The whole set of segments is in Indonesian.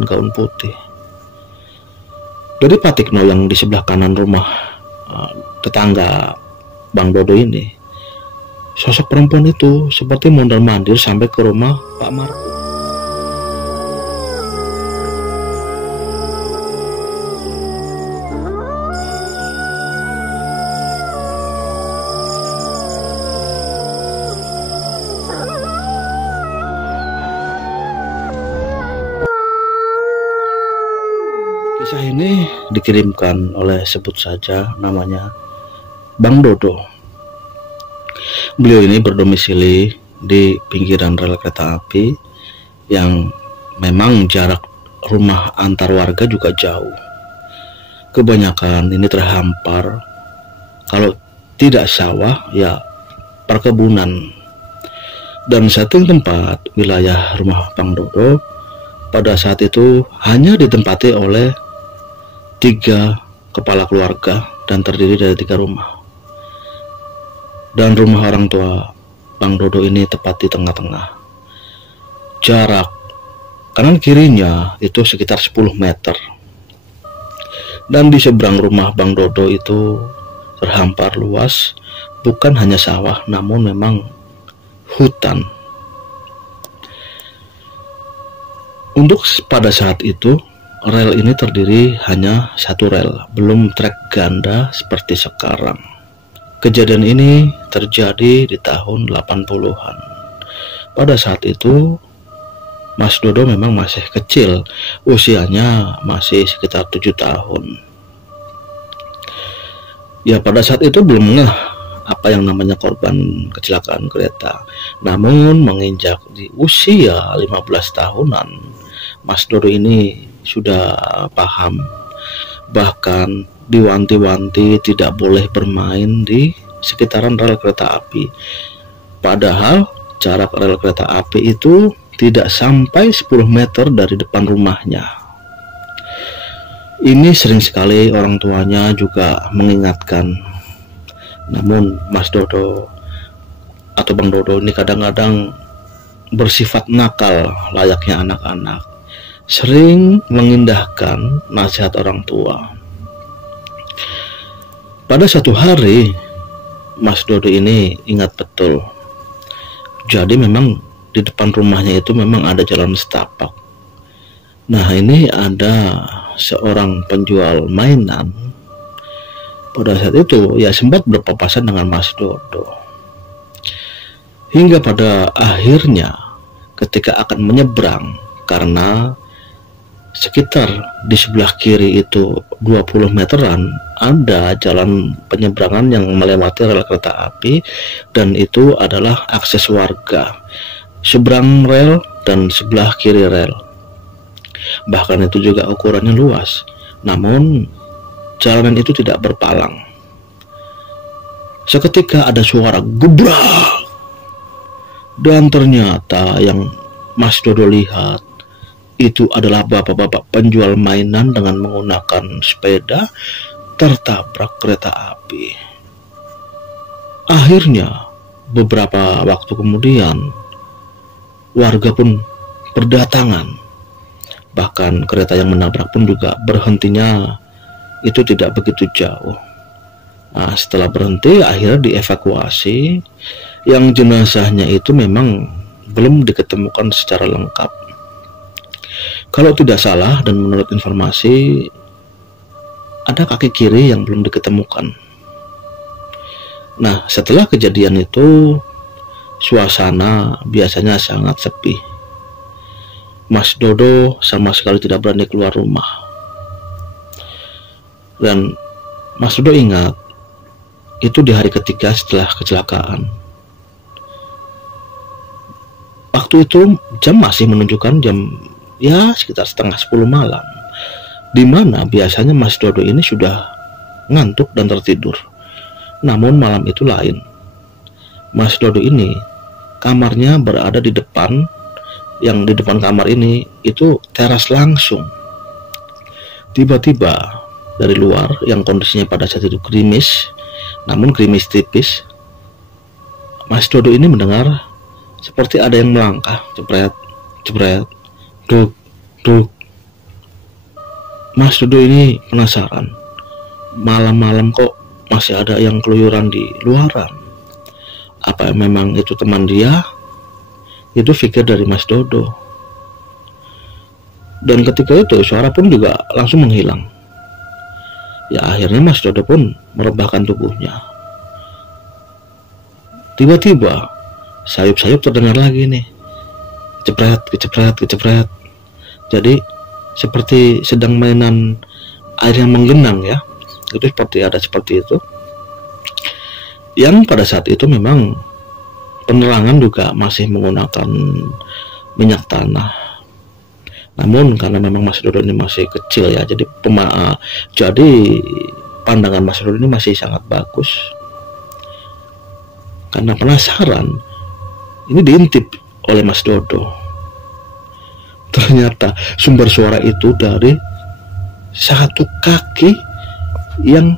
gaun putih. Dari Patikno yang di sebelah kanan rumah tetangga Bang Dodo ini, sosok perempuan itu seperti mondar-mandir sampai ke rumah Pak Marco. Kisah ini dikirimkan oleh, sebut saja namanya, Bang Dodo. Beliau ini berdomisili di pinggiran rel kereta api yang memang jarak rumah antar warga juga jauh. Kebanyakan ini terhampar, kalau tidak sawah ya perkebunan. Dan setting tempat wilayah rumah Bang Dodo pada saat itu hanya ditempati oleh 3 kepala keluarga dan terdiri dari 3 rumah. Dan rumah orang tua Bang Dodo ini tepat di tengah-tengah. Jarak kanan kirinya itu sekitar 10 meter. Dan di seberang rumah Bang Dodo itu terhampar luas, bukan hanya sawah namun memang hutan. Untuk pada saat itu rel ini terdiri hanya 1 rel, belum trek ganda seperti sekarang. Kejadian ini terjadi di tahun 80-an. Pada saat itu Mas Dodo memang masih kecil, usianya masih sekitar 7 tahun. Ya, pada saat itu belum ngeh apa yang namanya korban kecelakaan kereta. Namun menginjak di usia 15 tahunan, Mas Dodo ini sudah paham, bahkan diwanti-wanti tidak boleh bermain di sekitaran rel kereta api. Padahal jarak rel kereta api itu tidak sampai 10 meter dari depan rumahnya. Ini sering sekali orang tuanya juga mengingatkan. Namun Mas Dodo atau Bang Dodo ini kadang-kadang bersifat nakal layaknya anak-anak, sering mengindahkan nasihat orang tua. Pada satu hari Mas Dodo ini ingat betul, jadi memang di depan rumahnya itu memang ada jalan setapak. Nah, ini ada seorang penjual mainan. Pada saat itu ya sempat berpapasan dengan Mas Dodo. Hingga pada akhirnya ketika akan menyeberang, karena sekitar di sebelah kiri itu 20 meteran ada jalan penyeberangan yang melewati rel kereta api, dan itu adalah akses warga seberang rel dan sebelah kiri rel. Bahkan itu juga ukurannya luas, namun jalanan itu tidak berpalang. Seketika ada suara gebrak, dan ternyata yang Mas Dodo lihat itu adalah bapak-bapak penjual mainan dengan menggunakan sepeda tertabrak kereta api. Akhirnya beberapa waktu kemudian warga pun berdatangan. Bahkan kereta yang menabrak pun juga berhentinya itu tidak begitu jauh. Nah, setelah berhenti akhirnya dievakuasi. Yang jenazahnya itu memang belum diketemukan secara lengkap. Kalau tidak salah dan menurut informasi, ada kaki kiri yang belum diketemukan. Nah, setelah kejadian itu suasana biasanya sangat sepi. Mas Dodo sama sekali tidak berani keluar rumah. Dan Mas Dodo ingat, itu di hari ketiga setelah kecelakaan. Waktu itu jam masih menunjukkan jam ya sekitar setengah 10 malam, dimana biasanya Mas Dodo ini sudah ngantuk dan tertidur. Namun malam itu lain. Mas Dodo ini kamarnya berada di depan, yang di depan kamar ini itu teras langsung. Tiba-tiba dari luar yang kondisinya pada saat itu gerimis, namun gerimis tipis, Mas Dodo ini mendengar seperti ada yang melangkah, jebret, jebret, duk, duk, Mas Dodo ini penasaran, malam-malam kok masih ada yang keluyuran di luaran. Apa memang itu teman dia? Itu pikir dari Mas Dodo. Dan ketika itu suara pun juga langsung menghilang. Ya akhirnya Mas Dodo pun merebahkan tubuhnya. Tiba-tiba sayup-sayup terdengar lagi nih, kecepret, kecepret, kecepret. Jadi seperti sedang mainan air yang menggenang ya. Itu seperti itu. Yang pada saat itu memang penerangan juga masih menggunakan minyak tanah. Namun karena memang Mas Dodo ini masih kecil ya, jadi pandangan Mas Dodo ini masih sangat bagus. Karena penasaran, ini diintip oleh Mas Dodo. Ternyata sumber suara itu dari satu kaki yang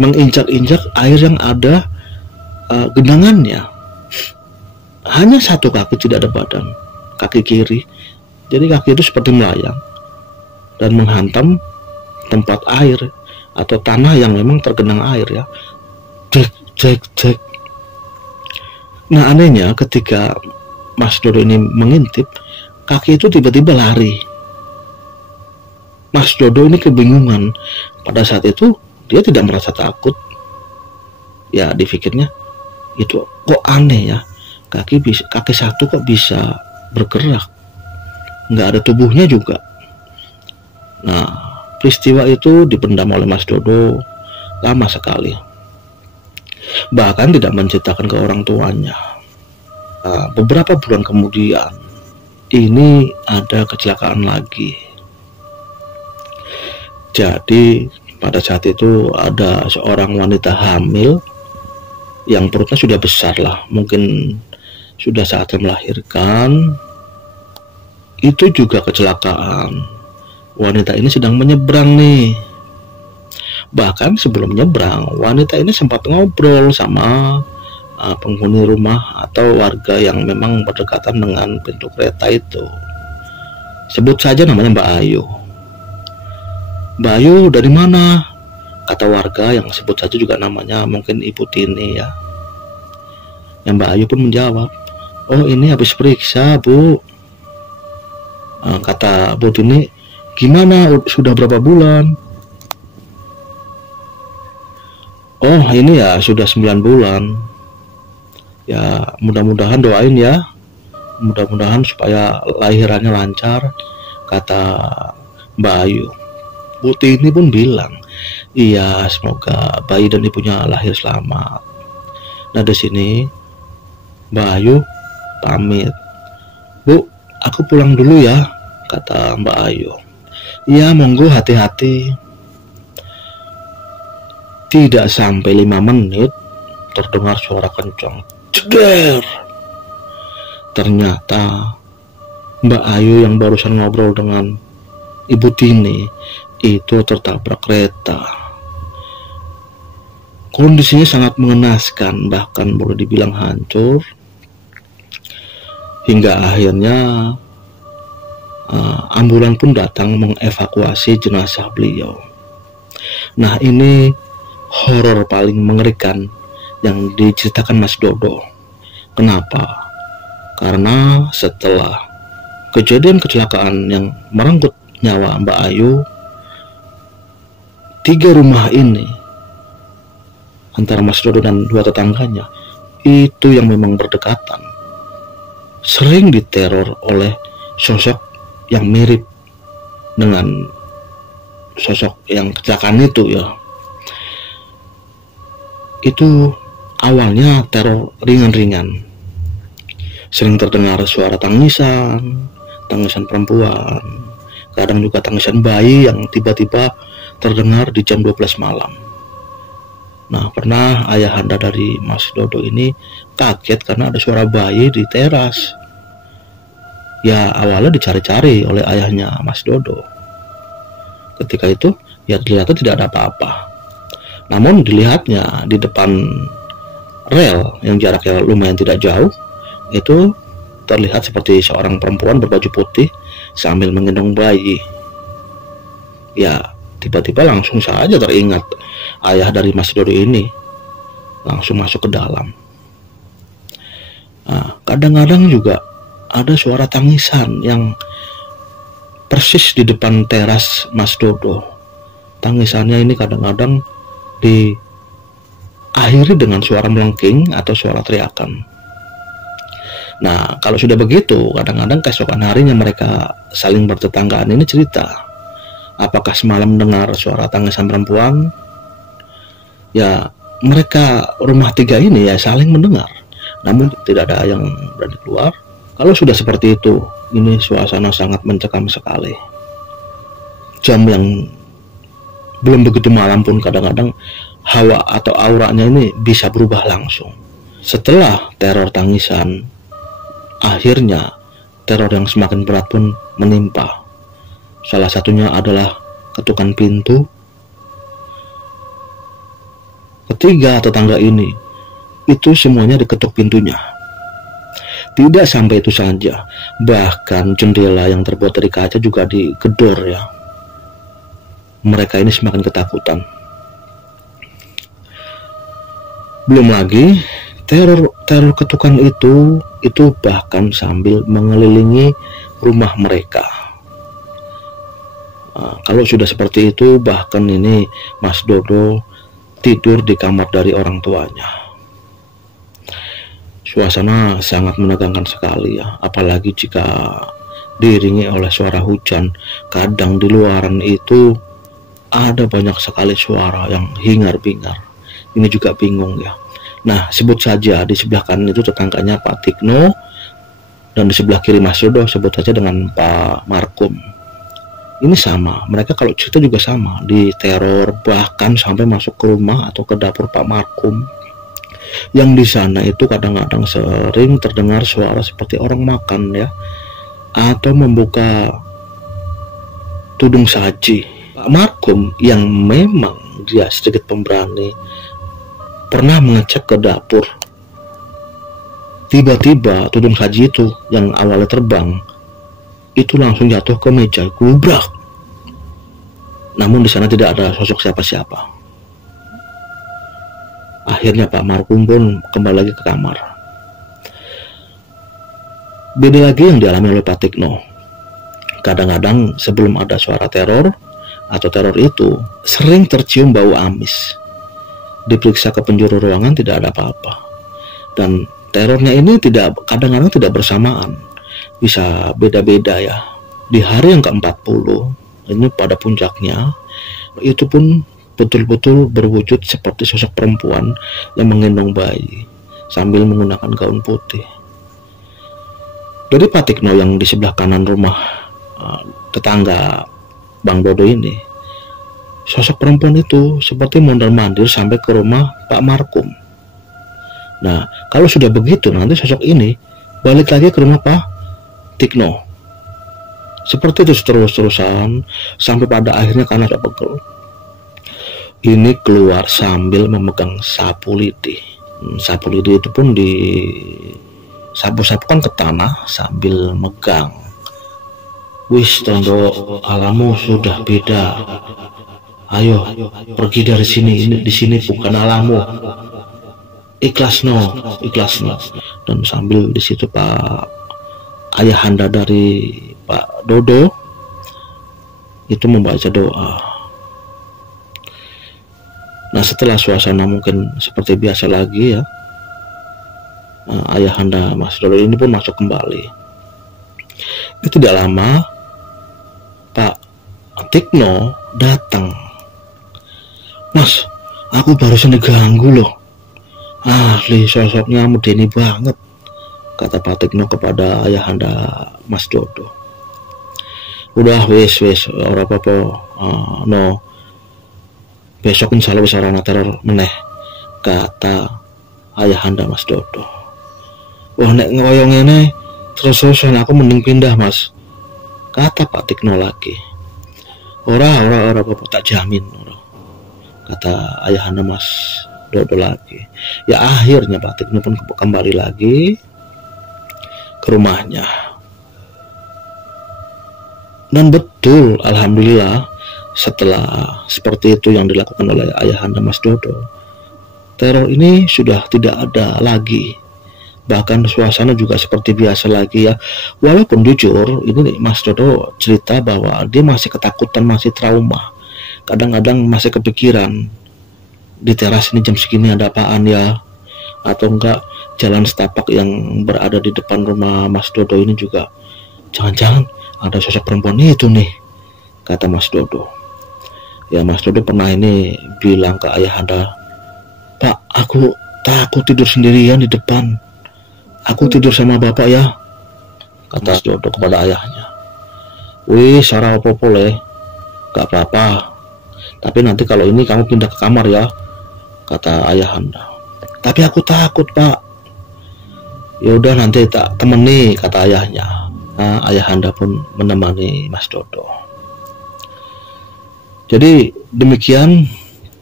menginjak-injak air yang ada genangannya. Hanya satu kaki, tidak ada badan, kaki kiri. Jadi kaki itu seperti melayang dan menghantam tempat air atau tanah yang memang tergenang air ya. Cek, cek, cek. Nah anehnya ketika Mas Dodo ini mengintip, kaki itu tiba-tiba lari. Mas Dodo ini kebingungan. Pada saat itu dia tidak merasa takut. Ya dipikirnya itu kok aneh ya. Kaki satu kok bisa bergerak. Nggak ada tubuhnya juga. Nah peristiwa itu dipendam oleh Mas Dodo lama sekali. Bahkan tidak menceritakan ke orang tuanya. Beberapa bulan kemudian ini ada kecelakaan lagi. Jadi pada saat itu ada seorang wanita hamil yang perutnya sudah besar lah, mungkin sudah saatnya melahirkan. Itu juga kecelakaan. Wanita ini sedang menyeberang nih. Bahkan sebelum menyeberang, wanita ini sempat ngobrol sama penghuni rumah atau warga yang memang berdekatan dengan pintu kereta itu. Sebut saja namanya Mbak Ayu. Mbak Ayu dari mana? Kata warga yang sebut saja juga namanya mungkin Ibu Tini ya. Yang Mbak Ayu pun menjawab, oh ini habis periksa Bu. Kata Bu Tini, gimana sudah berapa bulan? Oh ini ya sudah 9 bulan. Ya mudah-mudahan doain ya, mudah-mudahan supaya lahirannya lancar, kata Mbak Ayu. Bu Tini pun bilang, iya semoga bayi dan ibunya lahir selamat. Nah di sini Mbak Ayu pamit, Bu aku pulang dulu ya, kata Mbak Ayu. Iya monggo, hati-hati. Tidak sampai 5 menit terdengar suara kencang, jeder. Ternyata Mbak Ayu yang barusan ngobrol dengan Ibu Tini itu tertabrak kereta. Kondisinya sangat mengenaskan, bahkan boleh dibilang hancur. Hingga akhirnya ambulan pun datang mengevakuasi jenazah beliau. Nah ini horor paling mengerikan yang diceritakan Mas Dodo. Kenapa? Karena setelah kejadian kecelakaan yang merenggut nyawa Mbak Ayu, 3 rumah ini antara Mas Dodo dan 2 tetangganya itu yang memang berdekatan sering diteror oleh sosok yang mirip dengan sosok yang kecelakaan itu ya. Itu awalnya teror ringan-ringan, sering terdengar suara tangisan perempuan, kadang juga tangisan bayi yang tiba-tiba terdengar di jam 12 malam. Nah pernah ayahanda dari Mas Dodo ini kaget karena ada suara bayi di teras. Ya awalnya dicari-cari oleh ayahnya Mas Dodo. Ketika itu ya ternyata tidak ada apa-apa. Namun dilihatnya di depan rel yang jaraknya lumayan tidak jauh, itu terlihat seperti seorang perempuan berbaju putih sambil menggendong bayi. Ya tiba-tiba langsung saja teringat ayah dari Mas Dodo ini, langsung masuk ke dalam. Nah, kadang-kadang juga ada suara tangisan yang persis di depan teras Mas Dodo. Tangisannya ini kadang-kadang diakhiri dengan suara melengking atau suara teriakan. Nah, kalau sudah begitu, kadang-kadang keesokan harinya mereka saling bertetanggaan ini cerita, apakah semalam mendengar suara tangisan perempuan. Ya, mereka rumah tiga ini ya saling mendengar, namun tidak ada yang berani keluar. Kalau sudah seperti itu, ini suasana sangat mencekam sekali. Jam yang belum begitu malam pun kadang-kadang hawa atau auranya ini bisa berubah langsung. Setelah teror tangisan, akhirnya teror yang semakin berat pun menimpa. Salah satunya adalah ketukan pintu. Ketiga tetangga ini, itu semuanya diketuk pintunya. Tidak sampai itu saja, bahkan jendela yang terbuat dari kaca juga digedor ya. Mereka ini semakin ketakutan. Belum lagi teror ketukan itu bahkan sambil mengelilingi rumah mereka. Nah, kalau sudah seperti itu, bahkan ini Mas Dodo tidur di kamar dari orang tuanya. Suasana sangat menegangkan sekali ya, apalagi jika diiringi oleh suara hujan. Kadang di luaran itu ada banyak sekali suara yang hingar-bingar. Ini juga bingung ya. Nah, sebut saja di sebelah kanan itu tetangganya Pak Tikno, dan di sebelah kiri Mas Dodo sebut saja dengan Pak Markum. Ini sama, mereka kalau cerita juga sama, diteror bahkan sampai masuk ke rumah atau ke dapur Pak Markum. Yang di sana itu kadang-kadang sering terdengar suara seperti orang makan ya, atau membuka tudung saji. Pak Markum yang memang dia sedikit pemberani pernah mengecek ke dapur. Tiba-tiba tudung saji itu yang awalnya terbang itu langsung jatuh ke meja, gubrak. Namun di sana tidak ada sosok siapa-siapa. Akhirnya Pak Markum pun kembali lagi ke kamar. Beda lagi yang dialami oleh Pak Tikno. Kadang-kadang sebelum ada suara teror atau teror itu sering tercium bau amis. Diperiksa ke penjuru ruangan tidak ada apa-apa. Dan terornya ini kadang-kadang tidak bersamaan. Bisa beda-beda ya. Di hari yang ke-40, ini pada puncaknya, itu pun betul-betul berwujud seperti sosok perempuan yang menggendong bayi sambil menggunakan gaun putih. Dari Pak Tikno yang di sebelah kanan rumah tetangga Bang Dodo ini, sosok perempuan itu seperti mondar-mandir sampai ke rumah Pak Markum. Nah, kalau sudah begitu nanti sosok ini balik lagi ke rumah Pak Tikno. Seperti itu terus-terusan sampai pada akhirnya karena saya pegel, ini keluar sambil memegang sapu lidi. Sapu lidi itu pun di sapu-sapukan ke tanah sambil megang. Wis Tondo, alamu sudah beda. Ayo pergi dari sini. Ini di sini bukan alamu. Ikhlas no. Dan sambil di situ Pak ayahanda dari Pak Dodo itu membaca doa. Nah, setelah suasana mungkin seperti biasa lagi ya, ayahanda Mas Dodo ini pun masuk kembali. Itu tidak lama Pak Tikno datang. Mas, aku barusan diganggu loh. Asli sosoknya medeni banget, kata Pak Tikno kepada ayahanda Mas Dodo. Udah wis ora apa-apa, no. Besok insya Allah bisa rana teror meneh, kata ayahanda Mas Dodo. Wah, nek ngoyong ini terus-terusan aku mending pindah Mas, kata Pak Tikno lagi. Ora apa-apa, tak jamin, kata ayahanda Mas Dodo lagi. Ya akhirnya Pak Tikno pun kembali lagi ke rumahnya. Dan betul, alhamdulillah Setelah seperti itu yang dilakukan oleh ayahanda Mas Dodo, teror ini sudah tidak ada lagi. Bahkan suasana juga seperti biasa lagi ya. Walaupun jujur ini nih, Mas Dodo cerita bahwa dia masih ketakutan, masih trauma. Kadang-kadang masih kepikiran di teras ini jam segini ada apaan ya, atau enggak jalan setapak yang berada di depan rumah Mas Dodo ini juga jangan-jangan ada sosok perempuan itu nih, kata Mas Dodo. Ya, Mas Dodo pernah ini bilang ke ayahanda, "Pak, aku takut tidur sendirian di depan. Aku tidur sama bapak ya," kata Mas Dodo kepada ayahnya. "Wih, Sarah apa boleh, gak apa-apa. Tapi nanti kalau ini kamu pindah ke kamar ya," kata ayahanda. "Tapi aku takut, Pak." "Ya udah, nanti tak temani," kata ayahnya. Nah, ayahanda pun menemani Mas Dodo. Jadi demikian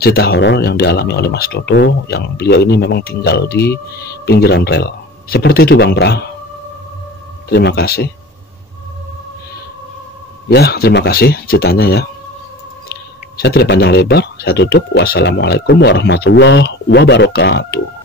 cerita horor yang dialami oleh Mas Dodo, yang beliau ini memang tinggal di pinggiran rel. Seperti itu Bang Pra. Terima kasih. Ya, terima kasih ceritanya ya. Saya tidak panjang lebar, saya tutup. Wassalamualaikum warahmatullahi wabarakatuh.